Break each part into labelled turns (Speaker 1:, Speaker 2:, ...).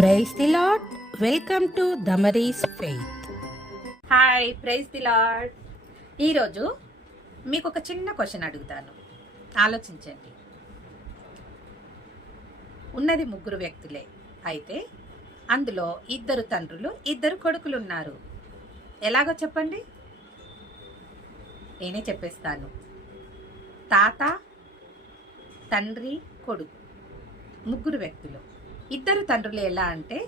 Speaker 1: Praise the Lord welcome to Damaris Faith
Speaker 2: hi praise the Lord ఈరోజు మీకు ఒక చిన్న క్వశ్చన్ అడుగుతాను. ఆలోచించండి. ఉన్నది ముగ్గురు వ్యక్తులే. అయితే అందులో ఇద్దరు తండ్రులు ఇద్దరు కొడుకులు ఉన్నారు ఎలాగో చెప్పండి? నేనే చెప్పేస్తాను. తాత తండ్రి కొడుకు ముగ్గురు వ్యక్తులు. ఇద్దరు తండ్రులు ఎలా అంటే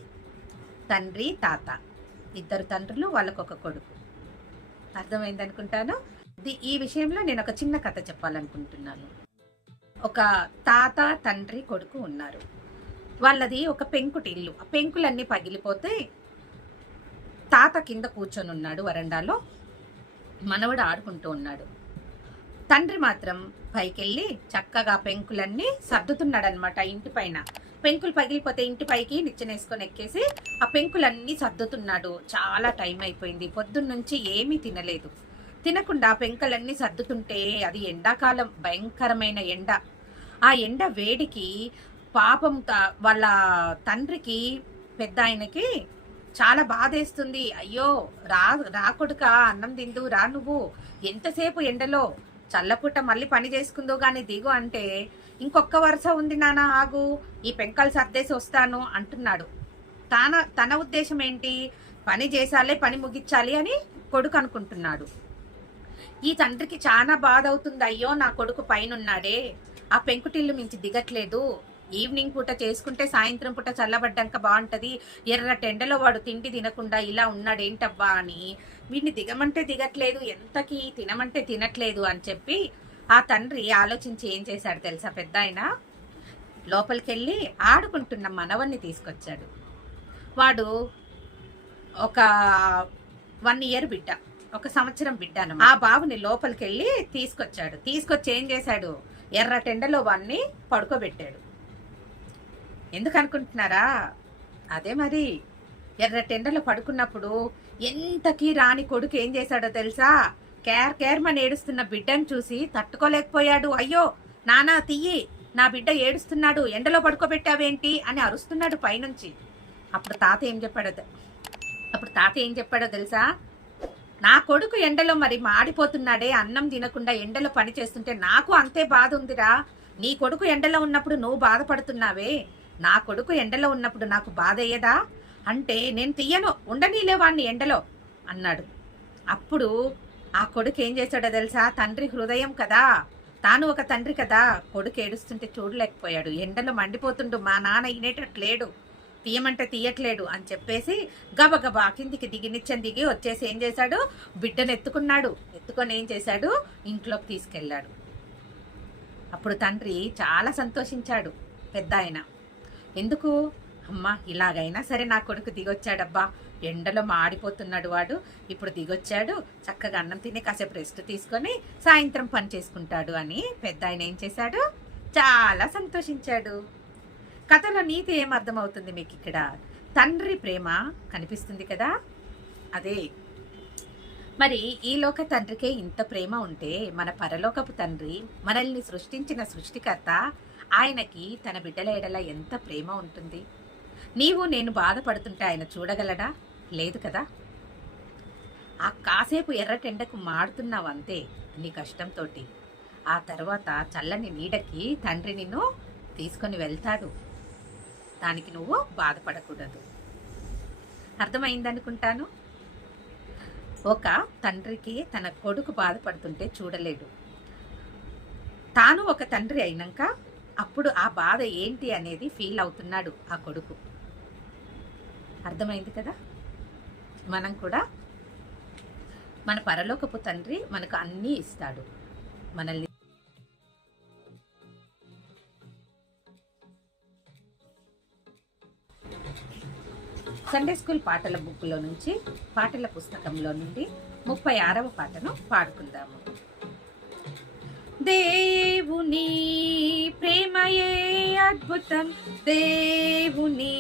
Speaker 2: తండ్రి తాత. ఇద్దరు తండ్రులు వాళ్ళకొక కొడుకు. అర్థమైంది అనుకుంటాను ఈ విషయంలో నేను ఒక చిన్న కథ చెప్పాలనుకుంటున్నాను. ఒక తాత తండ్రి కొడుకు ఉన్నారు. వాళ్ళది ఒక పెంకుటి ఇల్లు. ఆ పెంకులన్నీ పగిలిపోతే తాత కింద కూర్చొని ఉన్నాడు వరండాలో. మనవడు ఆడుకుంటూ ఉన్నాడు. తండ్రి మాత్రం పైకెళ్ళి చక్కగా పెంకులన్నీ సర్దుతున్నాడనమాట ఇంటి పైన. పెంకులు పగిలిపోతే ఇంటి పైకి నిచ్చెనేసుకొని ఎక్కేసి ఆ పెంకులన్నీ సర్దుతున్నాడు. చాలా టైం అయిపోయింది. పొద్దున్నుంచి ఏమీ తినలేదు. తినకుండా పెంకలన్నీ పెంకులన్నీ సర్దుతుంటే అది ఎండాకాలం భయంకరమైన ఎండ. ఆ ఎండ వేడికి పాపం త- వాళ్ళ తండ్రికి పెద్ద ఆయనకి చాలా బాధేస్తుంది. అయ్యో రా రాకొడుక అన్నం తిందు రా నువ్వు. ఎంతసేపు ఎండలో చల్లపుట్ట మళ్ళీ పని చేసుకుందో కానీ దిగు అంటే ఇంకొక వరుస ఉంది నాన్న ఆగు. ఈ పెంకలు సర్దేసి వస్తాను అంటున్నాడు. తన తన ఉద్దేశం ఏంటి? పని చేసాలే పని ముగించాలి అని కొడుకు అనుకుంటున్నాడు. ఈ తండ్రికి చాలా బాధ అవుతుంది అయ్యో నా కొడుకు పైన ఉన్నాడే ఆ పెంకుటిల్లు మించి దిగట్లేదు. ఈవినింగ్ పూట చేసుకుంటే సాయంత్రం పూట చల్లబడ్డాక బాగుంటుంది. ఎర్ర టెండలో వాడు తిండి తినకుండా ఇలా ఉన్నాడేంటవ్వా అని. వీడిని దిగమంటే దిగట్లేదు ఎంతకి తినమంటే తినట్లేదు అని చెప్పి ఆ తండ్రి ఆలోచించి ఏం చేశాడు తెలుసా పెద్ద ఆయన లోపలికెళ్ళి ఆడుకుంటున్న మనవన్ని తీసుకొచ్చాడు. వాడు ఒక వన్ ఇయర్ బిడ్డ ఒక సంవత్సరం బిడ్డాను ఆ బాబుని లోపలికెళ్ళి తీసుకొచ్చాడు. తీసుకొచ్చి ఏం చేశాడు? ఎర్ర టెండలో వాడిని పడుకోబెట్టాడు. ఎందుకు అనుకుంటున్నారా అదే మరి ఎర్ర టెండలో పడుకున్నప్పుడు ఎంతకీ రాని కొడుకు ఏం చేశాడో తెలుసా? కేర్ కేర్మని ఏడుస్తున్న బిడ్డను చూసి తట్టుకోలేకపోయాడు. అయ్యో నానా తియ్యి నా బిడ్డ ఏడుస్తున్నాడు ఎండలో పడుకోబెట్టావేంటి అని అరుస్తున్నాడు పైనుంచి. అప్పుడు తాత ఏం చెప్పాడో అప్పుడు తాత ఏం చెప్పాడో తెలుసా? నా కొడుకు ఎండలో మరి మాడిపోతున్నాడే అన్నం తినకుండా ఎండలో పని చేస్తుంటే నాకు అంతే బాధ ఉందిరా. నీ కొడుకు ఎండలో ఉన్నప్పుడు నువ్వు బాధపడుతున్నావే. నా కొడుకు ఎండలో ఉన్నప్పుడు నాకు బాధ అయ్యేదా? అంటే నేను తీయను ఉండనీలే వాణ్ణి ఎండలో అన్నాడు. అప్పుడు ఆ కొడుకు ఏం చేశాడో తెలుసా? తండ్రి హృదయం కదా. తాను ఒక తండ్రి కదా. కొడుకు ఏడుస్తుంటే చూడలేకపోయాడు. ఎండలో మండిపోతుండు. మా నాన్న వినేటట్లేడు తీయమంటే తీయట్లేడు అని చెప్పేసి గబగబా కిందికి దిగినిచ్చం దిగి వచ్చేసి ఏం చేశాడు? బిడ్డను ఎత్తుకున్నాడు. ఎత్తుకొని ఏం చేశాడు? ఇంట్లోకి తీసుకెళ్ళాడు. అప్పుడు తండ్రి చాలా సంతోషించాడు. పెద్ద ఆయన ఎందుకు? అమ్మా ఇలాగైనా సరే నా కొడుకు దిగొచ్చాడబ్బా. ఎండలో మాడిపోతున్నాడు వాడు. ఇప్పుడు దిగొచ్చాడు. చక్కగా అన్నం తిని కాసేపు రెస్ట్ తీసుకొని సాయంత్రం పని చేసుకుంటాడు అని పెద్ద ఆయన ఏం చేశాడు? చాలా సంతోషించాడు. కథలో నీతి ఏం అర్థమవుతుంది మీకు ఇక్కడ? తండ్రి ప్రేమ కనిపిస్తుంది కదా? అదే. మరి ఈ లోక తండ్రికే ఇంత ప్రేమ ఉంటే మన పరలోకపు తండ్రి మనల్ని సృష్టించిన సృష్టికర్త ఆయనకి తన బిడ్డల ఎడల ఎంత ప్రేమ ఉంటుంది? నీవు నేను బాధపడుతుంటే ఆయన చూడగలడా? లేదు కదా? ఆ కాసేపు ఎర్రటెండకు మాడుతున్నావంతే నీ కష్టంతో ఆ తర్వాత చల్లని నీడకి తండ్రి నిన్ను తీసుకొని వెళ్తాడు. దానికి నువ్వు బాధపడకూడదు. అర్థమైందనుకుంటాను? ఒక తండ్రికి తన కొడుకు బాధపడుతుంటే చూడలేడు. తాను ఒక తండ్రి అయినాక అప్పుడు ఆ బాధ ఏంటి అనేది ఫీల్ అవుతున్నాడు ఆ కొడుకు. అర్థమైంది కదా? మనం కూడా మన పరలోకపు తండ్రి మనకు అన్నీ ఇస్తాడు. మనల్ని సండే స్కూల్ పాటల బుక్లో నుంచి పాటల పుస్తకంలో నుండి ముప్పై ఆరవ పాటను పాడుకుందాము. దేవుని ప్రేమయే అద్భుతం. దేవుని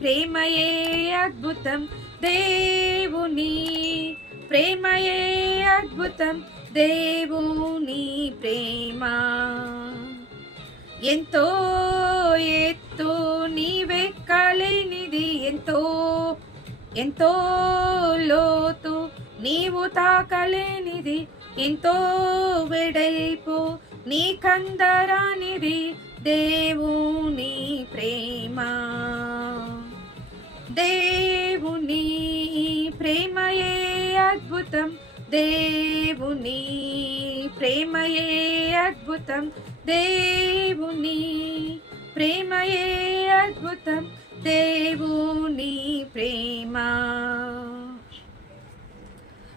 Speaker 2: ప్రేమయే అద్భుతం. దేవుని ప్రేమయే అద్భుతం. దేవుని ప్రేమ. ఎంతో ఎత్తు నీవెక్కలేని ఎంతో లోతు నీవు తాకలేనిది. ఎంతో వెడల్పు నీ కందరానిది. దేవుని ప్రేమ. దేవుని ప్రేమయే అద్భుతం దేవుని ప్రేమయే అద్భుతం దేవుని ప్రేమయే అద్భుతం దేవుని ప్రేమ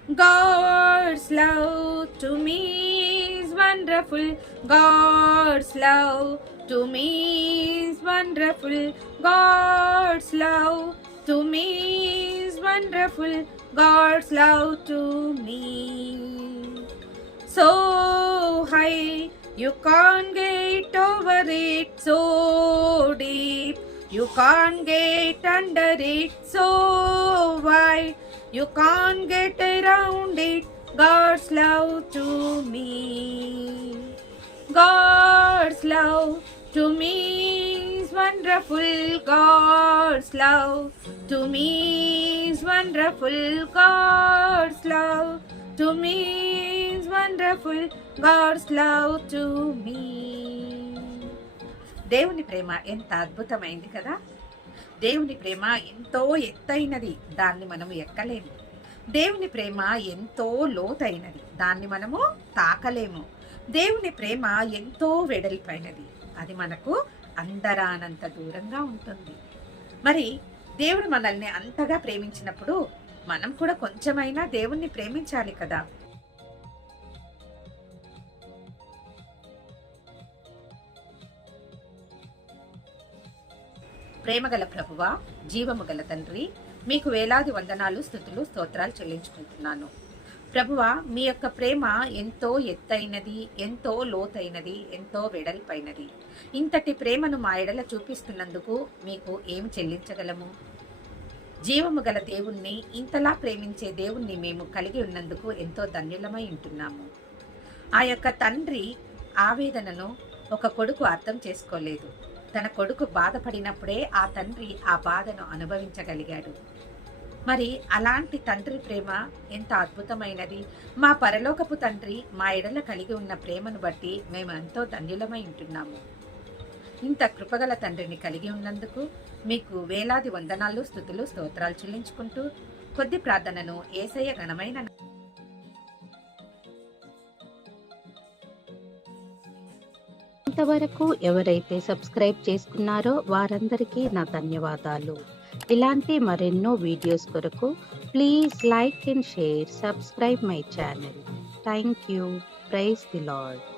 Speaker 2: God's love to me is wonderful. God's love to me is wonderful. God's love to me is wonderful. God's love to me. So high, you can't get over it. So deep, you can't get under it. So wide, you can't get around it. God's love to me. God's love to me is wonderful. God's love to me is wonderful. God's love to me is wonderful. God's love to me. దేవుని ప్రేమ ఎంత అద్భుతమైంది కదా దేవుని ప్రేమ ఎంతో ఎత్తైనది దాన్ని మనము ఎక్కలేము దేవుని ప్రేమ ఎంతో లోతైనది దాన్ని మనము తాకలేము దేవుని ప్రేమ ఎంతో వెడల్పైనది అది మనకు అందరానంత దూరంగా ఉంటుంది మరి దేవుడు మనల్ని అంతగా ప్రేమించినప్పుడు మనం కూడా కొంచెమైనా దేవుణ్ణి ప్రేమించాలి కదా. ప్రేమగల ప్రభువా జీవము గల తండ్రి మీకు వేలాది వందనాలు స్థుతులు స్తోత్రాలు చెల్లించుకుంటున్నాను. ప్రభువా మీ యొక్క ప్రేమ ఎంతో ఎత్తైనది ఎంతో లోతైనది ఎంతో వెడల్పైనది. ఇంతటి ప్రేమను మా ఎడల చూపిస్తున్నందుకు మీకు ఏమి చెల్లించగలము? జీవము గల దేవుణ్ణి ఇంతలా ప్రేమించే దేవుణ్ణి మేము కలిగి ఉన్నందుకు ఎంతో ధన్యులమై ఉంటున్నాము. ఆ యొక్క తండ్రి ఆవేదనను ఒక కొడుకు అర్థం చేసుకోలేదు. తన కొడుకు బాధపడినప్పుడే ఆ తండ్రి ఆ బాధను అనుభవించగలిగాడు. మరి అలాంటి తండ్రి ప్రేమ ఎంత అద్భుతమైనది. మా పరలోకపు తండ్రి మా ఎడల కలిగి ఉన్న ప్రేమను బట్టి మేము ఎంతో ధన్యులమై ఉంటున్నాము. ఇంత కృపగల తండ్రిని కలిగి ఉన్నందుకు మీకు వేలాది వందనాలు స్థుతులు స్తోత్రాలు చెల్లించుకుంటూ కొద్ది ప్రార్థనను ఏసయ్య ఘనమైన
Speaker 1: ఇంతవరకు ఎవరైతే సబ్స్క్రైబ్ చేసుకున్నారో వారందరికీ నా ధన్యవాదాలు. ఇలాంటి మరెన్నో వీడియోస్ కొరకు please like and share subscribe my channel. Thank you. Praise the Lord